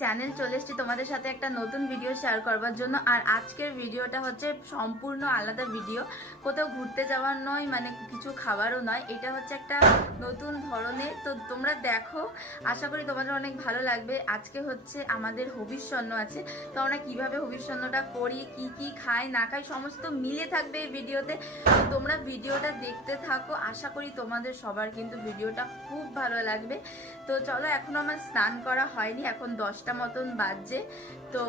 Channel চলে এসেছি তোমাদের সাথে একটা নতুন ভিডিও শেয়ার করবার জন্য। আর আজকের ভিডিওটা হচ্ছে সম্পূর্ণ আলাদা ভিডিও কোথাও ঘুরতে যাওয়ার নয় মানে কিছু খাবারও নয়। এটা হচ্ছে একটা নতুন ধরনের। তো তোমরা দেখো, আশা করি তোমাদের অনেক ভালো লাগবে। আজকে হচ্ছে আমাদের হবিষ্যন্ন আছে। তো আমরা কীভাবে হবিষ্যন্নটা করি, কি কি খাই, না খাই, সমস্ত মিলে থাকবে এই ভিডিওতে তো। তোমরা ভিডিওটা দেখতে থাকো। আশা করি তোমাদের সবার কিন্তু ভিডিওটা খুব ভালো লাগবে। তো চলো, এখন আমার স্নান করা হয়নি, এখন দশটা মতন বাজছে। তো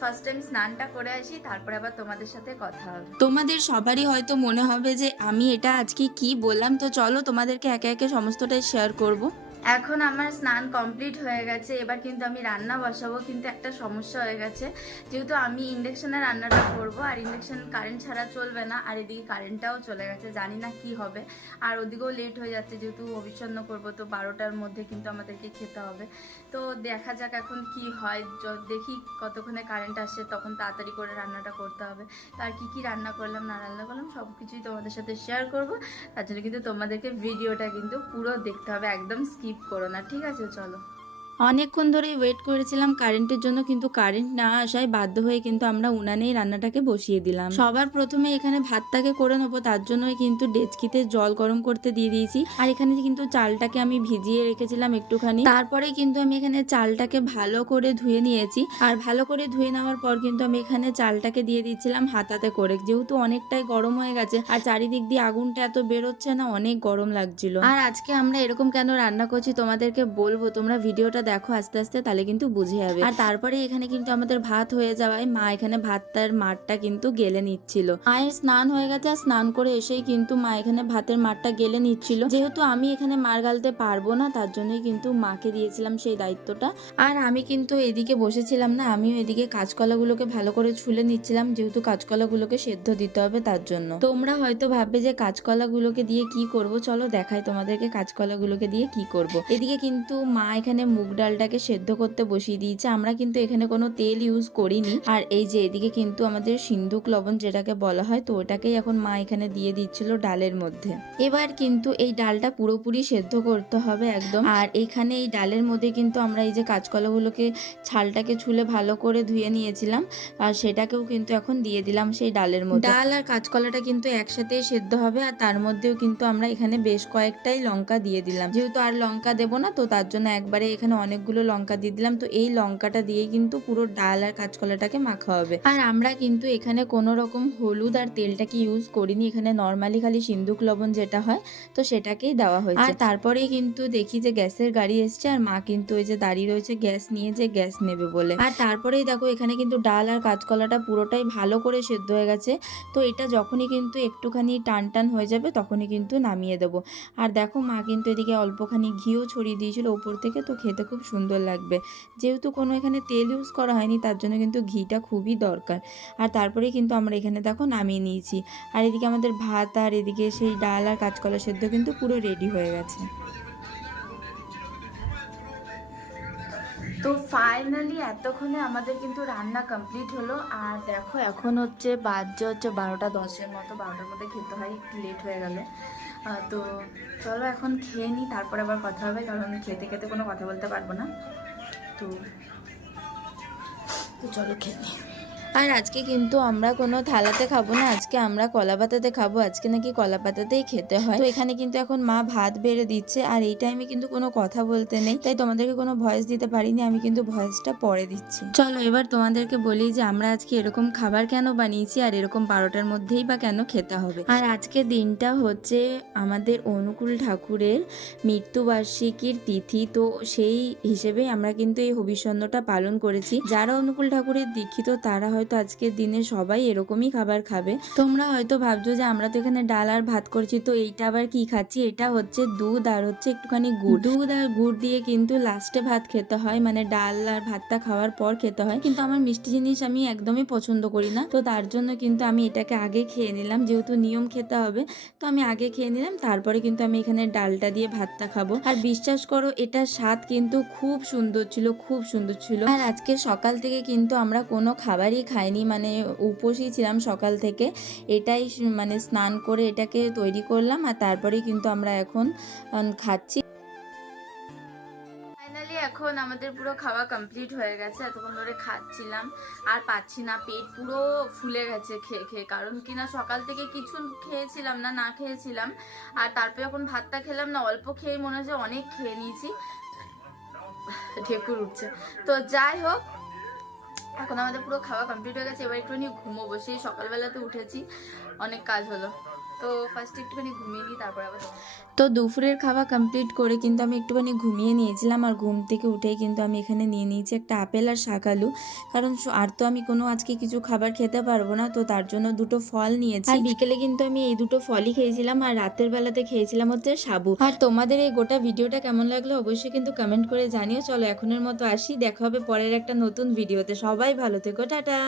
ফার্স্ট টাইম স্নানটা করে আসি, তারপরে আবার তোমাদের সাথে কথা হবে। তোমাদের সবারই হয়তো মনে হবে যে, আমি এটা আজকে কি বললাম? তো চলো, তোমাদেরকে একে একে সমস্তটাই শেয়ার করব। এখন আমার স্নান কমপ্লিট হয়ে গেছে। এবার কিন্তু আমি রান্না বসাবো, কিন্তু একটা সমস্যা হয়ে গেছে। যেহেতু আমি ইন্ডাকশানে রান্নাটা করব, আর ইন্ডাকশন কারেন্ট ছাড়া চলবে না, আর এদিকে কারেন্টটাও চলে গেছে, জানি না কি হবে। আর ওদিকেও লেট হয়ে যাচ্ছে, যেহেতু অবিচ্ছন্ন করব, তো বারোটার মধ্যে কিন্তু আমাদেরকে খেতে হবে। তো দেখা যাক এখন কি হয় দেখি কতক্ষণে কারেন্ট আসে, তখন তাড়াতাড়ি করে রান্নাটা করতে হবে। আর কি কি রান্না করলাম, না রান্না করলাম সব কিছুই তোমাদের সাথে শেয়ার করব। তার জন্য কিন্তু তোমাদেরকে ভিডিওটা কিন্তু পুরো দেখতে হবে, একদম স্কিপ করো না ঠিক আছে? চলো। অনেকক্ষণ ধরেই ওয়েট করেছিলাম কারেন্টের জন্য, কিন্তু কারেন্ট না আসায় বাধ্য হয়ে কিন্তু আমরা উনানেই রান্নাটাকে বসিয়ে দিলাম। সবার প্রথমে এখানে ভাতটাকে করে নেব, তার জন্যই কিন্তু ডেচকিতে জল গরম করতে দিয়ে দিয়েছি। আর এখানে কিন্তু চালটাকে আমি ভিজিয়ে রেখেছিলাম একটুখানি। তারপরে কিন্তু আমি এখানে চালটাকে ভালো করে ধুয়ে নিয়েছি। আর ভালো করে ধুয়ে নেওয়ার পর কিন্তু আমি এখানে চালটাকে দিয়ে দিচ্ছিলাম হাতাতে করে। যেহেতু অনেকটাই গরম হয়ে গেছে, আর চারিদিক দিয়ে আগুনটা এত বেরোচ্ছে না, অনেক গরম লাগছিল। আর আজকে আমরা এরকম কেন রান্না করছি তোমাদেরকে বলব, তোমরা ভিডিওটা দেখো আস্তে আস্তে তাহলে কিন্তু বুঝে যাবে। আর তারপরে এখানে কিন্তু আমাদের ভাত হয়ে যাওয়ায় মা এখানে ভাতটার মাঠটা কিন্তু গেলে নিচ্ছিল। মায়ের স্নান হয়ে গেছে আর স্নান করে এসেই কিন্তু মা এখানে ভাতের মাঠটা গেলে নিচ্ছিল। যেহেতু আমি এখানে মার গালতে পারব না, তার জন্যই কিন্তু মাকে দিয়েছিলাম সেই দায়িত্বটা। আর আমি কিন্তু এদিকে বসেছিলাম না, আমিও এদিকে কাঁচকলাগুলোকে ভালো করে ছুলে নিচ্ছিলাম, যেহেতু কাঁচকলাগুলোকে সেদ্ধ দিতে হবে তার জন্য। তোমরা হয়তো ভাববে যে কাঁচকলাগুলোকে দিয়ে কি করব? চলো দেখাই তোমাদেরকে কাঁচকলাগুলোকে দিয়ে কি করব। এদিকে কিন্তু মা এখানে মুগ ডালটাকে সেদ্ধ করতে বসিয়ে দিয়েছে। আমরা কিন্তু এখানে কোনো তেল ইউজ করিনি। আর এই যে এদিকে কিন্তু আমাদের সিন্ধুক লবণ যেটাকে বলা হয়, তো ওটাকেই এখন মা এখানে দিয়ে দিচ্ছিল ডালের মধ্যে। এবার কিন্তু এই ডালটা পুরোপুরি সেদ্ধ করতে হবে একদম। আর এখানে এই ডালের মধ্যে কিন্তু আমরা এই যে কাঁচকলাগুলোকে ছালটাকে ছুলে ভালো করে ধুয়ে নিয়েছিলাম। আর সেটাকেও কিন্তু এখন দিয়ে দিলাম সেই ডালের মধ্যে। ডাল আর কাঁচকলাটা কিন্তু একসাথেই সেদ্ধ হবে। আর তার মধ্যেও কিন্তু আমরা এখানে বেশ কয়েকটাই লঙ্কা দিয়ে দিলাম। যেহেতু আর লঙ্কা দেবো না, তো তার জন্য একবারে এখানে অনেকগুলো লঙ্কা দিয়ে দিলাম। তো এই লঙ্কাটা দিয়ে কিন্তু পুরো ডাল আর কাঁচকলাটাকে মাখা হবে। আর আমরা কিন্তু এখানে কোনো রকম হলুদ আর তেলটাকে ইউজ করিনি। এখানে নর্মালি খালি সিন্দুক লবণ যেটা হয়, তো সেটাকেই দেওয়া হয়েছে। আর তারপরেই কিন্তু দেখি যে গ্যাসের গাড়ি এসছে আর মা কিন্তু ওই যে দাঁড়িয়ে রয়েছে গ্যাস নিয়ে যে গ্যাস নেবে বলে। আর তারপরেই দেখো এখানে কিন্তু ডাল আর কাঁচকলাটা পুরোটাই ভালো করে সেদ্ধ হয়ে গেছে। তো এটা যখনই কিন্তু একটুখানি টান টান হয়ে যাবে তখনই কিন্তু নামিয়ে দেবো। আর দেখো মা কিন্তু এদিকে অল্পখানি ঘিও ছড়িয়ে দিয়েছিল ওপর থেকে, তো খেতে খুব সুন্দর লাগবে। যেহেতু কোনো এখানে তেল ইউজ করা হয়নি, তার জন্য কিন্তু ঘিটা খুবই দরকার। আর তারপরেই কিন্তু আমরা এখানে দেখো নামিয়ে নিয়েছি। আর এদিকে আমাদের ভাত আর এদিকে সেই ডাল আর কাঁচকলা সেদ্ধ কিন্তু পুরো রেডি হয়ে গেছে। তো ফাইনালি এতক্ষণে আমাদের কিন্তু রান্না কমপ্লিট হলো। আর দেখো এখন হচ্ছে বাজে হচ্ছে বারোটা দশের মতো। বারোটার মধ্যে খেতে হয়, একটু লেট হয়ে গেল। তো চলো এখন খেয়ে নিই তারপরে আবার কথা হবে, কারণ খেতে খেতে কোনো কথা বলতে পারব না। তো তো চলো খেয়ে নিই আর আজকে কিন্তু আমরা কোনো থালাতে খাব না, আজকে আমরা কলা পাতাতে খাব, আজকে নাকি কলা পাতাতেই খেতে হয়। তো এখানে কিন্তু এখন মা ভাত বেড়ে দিচ্ছে আর এই টাইমে কিন্তু কোনো কথা বলতে নেই, তাই তোমাদেরকে কোনো ভয়েস দিতে পারিনি, আমি কিন্তু ভয়েসটা পরে দিচ্ছি। চলো এবার তোমাদেরকে বলি যে আমরা আজকে এরকম খাবার কেন বানিয়েছি আর এরকম বারোটার মধ্যেই বা কেন খেতে হবে। আর আজকে দিনটা হচ্ছে আমাদের অনুকূল ঠাকুরের মৃত্যুবার্ষিকীর তিথি, তো সেই হিসেবে আমরা কিন্তু এই হবিষণ্যটা পালন করেছি। যারা অনুকূল ঠাকুরের দীক্ষিত, তারা হয়তো আজকের দিনে সবাই এরকমই খাবার খাবে। তোমরা হয়তো ভাবছ যে আমরা তো এখানে ডাল আর ভাত করছি, তো এইটা আবার কি খাচ্ছি? এটা হচ্ছে দুধ আর হচ্ছে একটুখানি গুড়। দুধ আর গুড় দিয়ে কিন্তু লাস্টে ভাত খেতে হয় মানে ডাল আর ভাতটা খাওয়ার পর খেতে হয়। কিন্তু আমার মিষ্টি জিনিস আমি একদমই পছন্দ করি না। তো তার জন্য কিন্তু আমি এটাকে আগে খেয়ে নিলাম, যেহেতু নিয়ম খেতে হবে। তো আমি আগে খেয়ে নিলাম, তারপরে কিন্তু আমি এখানে ডালটা দিয়ে ভাতটা খাব। আর বিশ্বাস করো, এটার স্বাদ কিন্তু খুব সুন্দর ছিল, খুব সুন্দর ছিল। আর আজকে সকাল থেকে কিন্তু আমরা কোনো খাবারই খাইনি মানে উপোসই ছিলাম সকাল থেকে। এটাই মানে স্নান করে এটাকে তৈরি করলাম আর তারপরেই কিন্তু আমরা এখন খাচ্ছি। এখন আমাদের পুরো খাওয়া কমপ্লিট হয়ে গেছে, এতক্ষণ ধরে খাচ্ছিলাম। আর পাচ্ছি না, পেট পুরো ফুলে গেছে খেয়ে খেয়ে, কারণ কিনা সকাল থেকে কিছু খেয়েছিলাম না না খেয়েছিলাম। আর তারপরে যখন ভাতটা খেলাম না, অল্প খেয়ে মনে হচ্ছে অনেক খেয়ে নিয়েছি। ঢেকুর উঠছে। তো যাই হোক এখন আমাদের পুরো খাওয়া কমপ্লিট হয়ে গেছে, এবার একটুখানি ঘুমোবো। সেই সকালবেলাতে উঠেছি, অনেক কাজ হলো। তো ফার্স্ট একটুখানি ঘুমিয়ে নিই তারপর আবার তো দুপুরের খাওয়া কমপ্লিট করে কিন্তু আমি একটুখানি ঘুমিয়ে নিয়েছিলাম আর ঘুম থেকে উঠেই কিন্তু আমি এখানে নিয়ে নিয়েছি একটা আপেল আর শাকালু কারণ আর তো আমি কোনো আজকে কিছু খাবার খেতে পারব না তো তার জন্য দুটো ফল নিয়েছি। আর বিকেলে কিন্তু আমি এই দুটো ফলই খেয়েছিলাম আর রাতের বেলাতে খেয়েছিলাম হচ্ছে সাবু। আর তোমাদের এই গোটা ভিডিওটা কেমন লাগল অবশ্যই কিন্তু কমেন্ট করে জানিও। চলো এখনের মতো আসি দেখা হবে পরের একটা নতুন ভিডিওতে। সবাই ভালো থেকো টাটা!